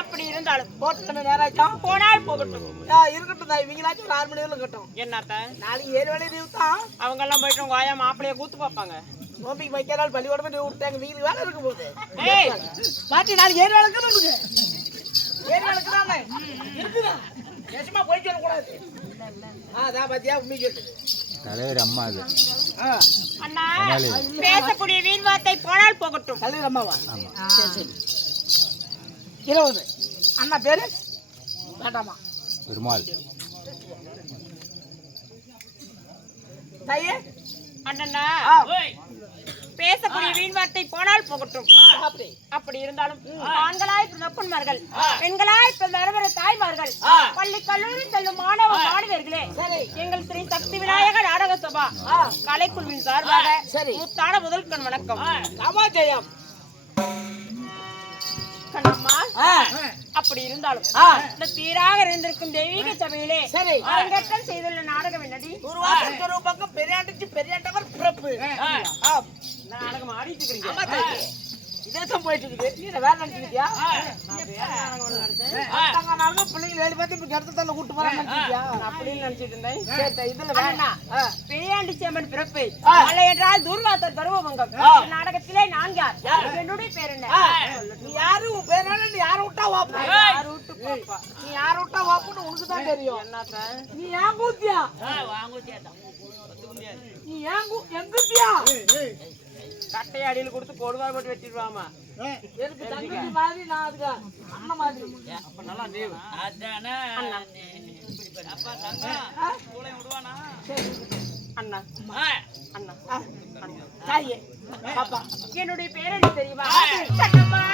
அப்படி இருந்தாலும் போட்டு நேரம் போனால் போகட்டும் இருக்கட்டும் தான் இவங்களாச்சும் ஒரு 6 மணி நேரம் இருக்கட்டும். என்னத்த நாளைக்கு 7 வேலை லீவ் தான். அவங்க எல்லாம் போயிட்டு உங்க ஆயா மாப்பிளைய கூத்து பார்ப்பாங்க. நோம்பிக்கு வைக்கிறாள் பள்ளிக்கூடமே லீவ் விட்டாங்க. வீட்டுக்கு வேலை இருக்கும் போது பாட்டி நாளைக்கு 7 வேலைக்கு நமக்கு 7 வேலைக்கு தானே இருக்குதா நிஜமா போய் சொல்லக்கூடாது. அதான் பாத்தியா உண்மை சொல்லுது தலைவர் அம்மா. அது அண்ணா பேசக்கூடிய வீண் வார்த்தை போனால் போகட்டும். தலைவர் அம்மாவா? சரி சரி 20. அண்ணா பேரு வேண்டாமா? பெருமாள். தாயே அண்ணா பேசக்கூடிய வீண் வார்த்தை போனால் போகட்டும். அப்படி இருந்தாலும் ஆண்களாய் பிறந்தப்பன்மார்கள் பெண்களாய் பிறந்த தாய்மார்கள் பள்ளி கல்லூரி செல்லும் மாணவ மாணவர்களே எங்கள் ஸ்ரீ சக்தி விநாயக நாடக சபா கலைக்குழுவின் சார்பாக முத்தான முதல் கண் வணக்கம். ஜெயம் கண்ணம்மா. அப்படி இருந்தாலும் இந்த சீராக இருந்திருக்கும் தெய்வீக சபையிலே அரங்கேற்றம் செய்துள்ள நாடகம் என்னடி? ஒரு பக்கம் பெரியாண்டவர் பிறப்பு நாடகம் ஆடிட்டு இருக்கீங்க. இதேதான் போயிட்டு இருக்குது. நீ வேற நினைச்சிருக்கியா? பிள்ளைங்க 7 பேர்த்து இப்ப கருத்தத்தால கூட்டு போறான்னு நினைச்சிருக்கியா? அப்படின்னு நினைச்சிட்டு இருந்தேன். சரி இதுல வேணாம். பேயாண்டி சேமன் பிறப்பு மலை என்றால் துர்வாசர் பருவமங்கம். நாடகத்திலே நான் யார்? என்னுடைய பேர் என்ன? நீ யாரு? உன் பேர் என்ன? நீ யாரை விட்டா வாப்பா? யாரு விட்டு பாப்பா? நீ யாரை விட்டா வாப்புன்னு உனக்கு தான் தெரியும். என்னத்த? நீ ஏன் கூத்தியா? நீ ஏன் எங்குத்தியா? கட்டை அடியில் கொடுத்து கொடுவாய் போட்டு வச்சிருவாமா. எனக்கு தங்கச்சி மாதிரி நான் அதுக்கு அண்ணன் மாதிரி. அப்ப நல்லா நீவு. அதானே அண்ணா. அப்பா தங்க கூளை விடுவானா? அண்ணா. அண்ணா. அண்ணா. தாயே. பாப்பா. என்னுடைய பேர் என்ன தெரியுமா? சட்டம்மா.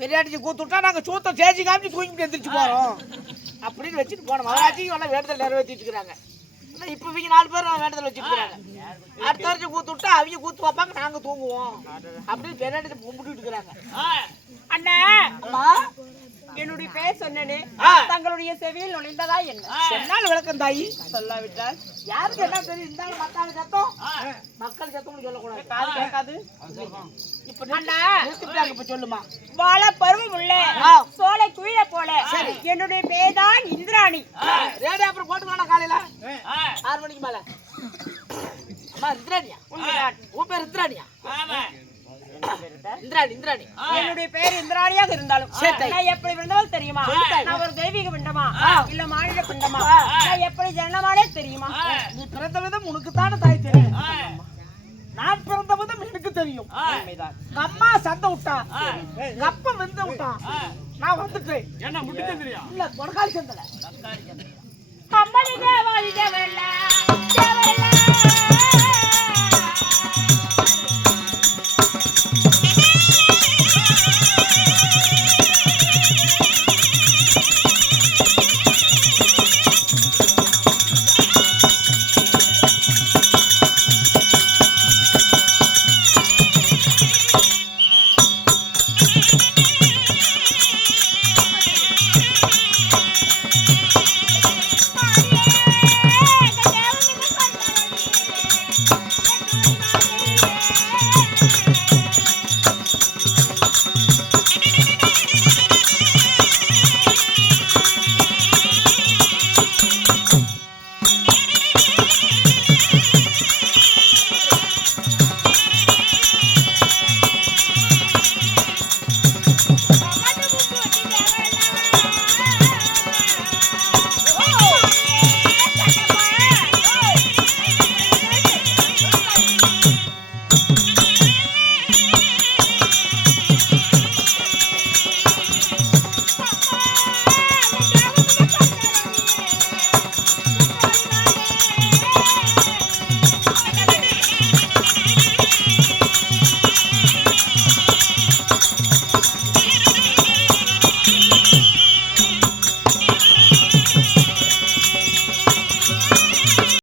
பெரியாட்டி கூத்துட்டா நாங்க சூத்த சேச்சி காமிச்சு தூங்கிட்டு எந்திரிச்சு போறோம் அப்படின்னு வச்சுட்டு போனோம். அவராச்சும் எல்லாம் வேண்டுதல் நிறைவேற்றிட்டு இருக்கிறாங்க. இப்ப இவங்க 4 பேரும் வேண்டுதல் வச்சுட்டு இருக்காங்க. அடுத்த வருஷம் கூத்து விட்டா அவங்க கூத்து வைப்பாங்க, நாங்க தூங்குவோம் அப்படின்னு பெரியாட்டி கும்பிட்டு இருக்கிறாங்க. அண்ணா அம்மா என்னுடைய பேர் சொன்னனே தங்களுடைய செவியில் நுழைந்ததா என்ன? சொன்னால் விளக்கம் தாயி. சொல்லாவிட்டால் யாருக்கு என்ன தெரியும்? இருந்தாலும் மக்கள் சத்தம் மக்கள் சத்தம்னு சொல்லக்கூடாது. காது கேட்காது. இப்ப அண்ணா நிறுத்திட்டாங்க. இப்ப சொல்லுமா. வாழ பருவம் உள்ள சோலை குயில போல என்னுடைய பேர் தான் இந்திராணி. ரேடியோ அப்புறம் போட்டுக்கலாம்னா காலையில 6 மணிக்கு மேல. அம்மா இந்திராணியா? உன் பேர் இந்திராணியா? இந்திராணி. என்னுடைய பேர் இந்திராணியாக இருந்தாலும் நான் எப்படி பிறந்தவள் தெரியுமா? நான் ஒரு தெய்வீக பிண்டமா இல்ல மாநில பிண்டமா? நான் எப்படி ஜனனமானே தெரியுமா? நீ பிறந்த விதம் உனக்கு தானே தாய் தெரியும். நான் பிறந்த விதம் எனக்கு தெரியும். அம்மா சண்டை விட்டா, அப்பா வெந்த விட்டா, நான் வந்துட்டேன். என்ன முட்டி தெரியா? இல்ல பொறக்காலி சந்தல அம்மா